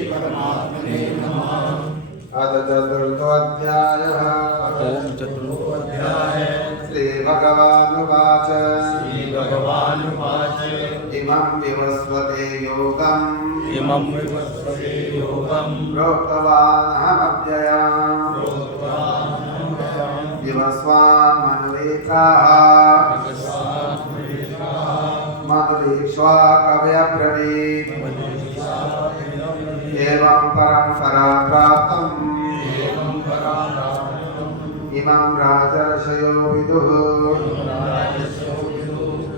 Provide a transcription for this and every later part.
श्रीपरमात्मने नमः। अथ चतुर्थोऽध्यायः। श्रीभगवानुवाच इमं विवस्वते योगम् प्रोक्तवानहमव्ययम् विवस्वान् मनवेकाः मधुरीक्ष्वा कवयब्रवीत् एवं परम्परा प्राप्तम् इमं राजर्षयो विदुः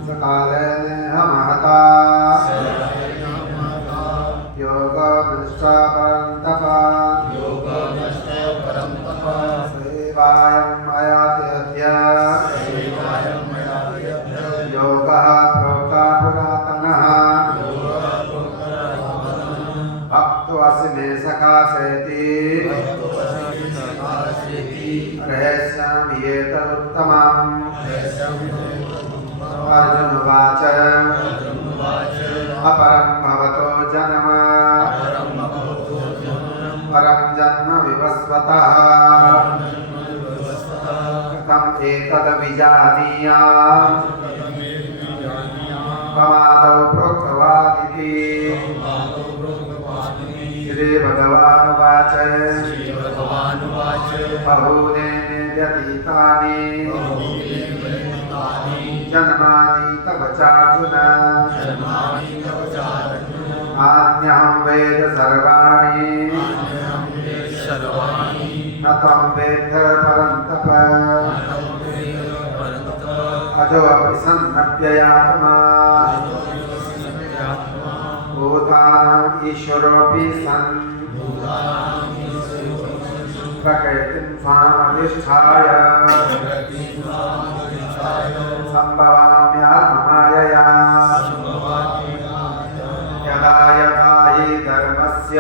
सकालेन महता योगनिष्ठा परन्तप सेवायं मयाति अद्य योगः प्रोक्ता पुरातनः भक्तोऽसि मे सखा चेति रहस्यम् एतदुत्तमम् अर्जुनोवाच अपरं भवतो जन्म परं जन्म विवस्वतः कथम् एतद्विजानीयाम् प्रमादौ प्रोक्तवानिति श्रीभगवानुवाच बहूनि व्यतीतानि जन्मानि तव चार्जुन नान्यहं वेद सर्वाणि न त्वं वेत्थ परन्तप अजोऽपि सन्नव्ययात्मा भूतानाम् ईश्वरोऽपि सन् प्रकृतिं स्वामधिष्ठाय सम्भवाम्यात्ममायया यदा यदा हि धर्मस्य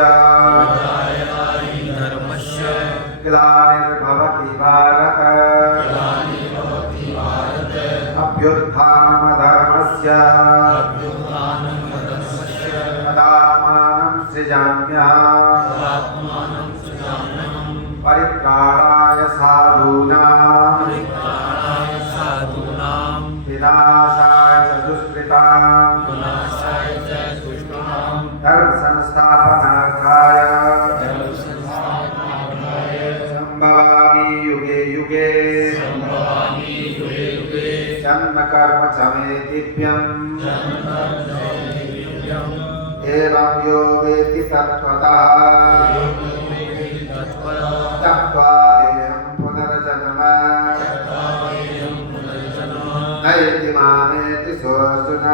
ग्लानिर्भवति भारत अभ्युत्थानमधर्मस्य तदात्मानं सृजाम्यहम् परित्राणाय साधूनां विनाशाय च दुष्कृतां धर्मसंस्थापनार्थाय सम्भवामि युगे युगे जन्म कर्म च मे दिव्यम् एवं यो वेत्ति तत्त्वतः त्यक्त्वा देहं पुनर्जन्म नैति मामेति सोऽर्जुन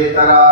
इतरा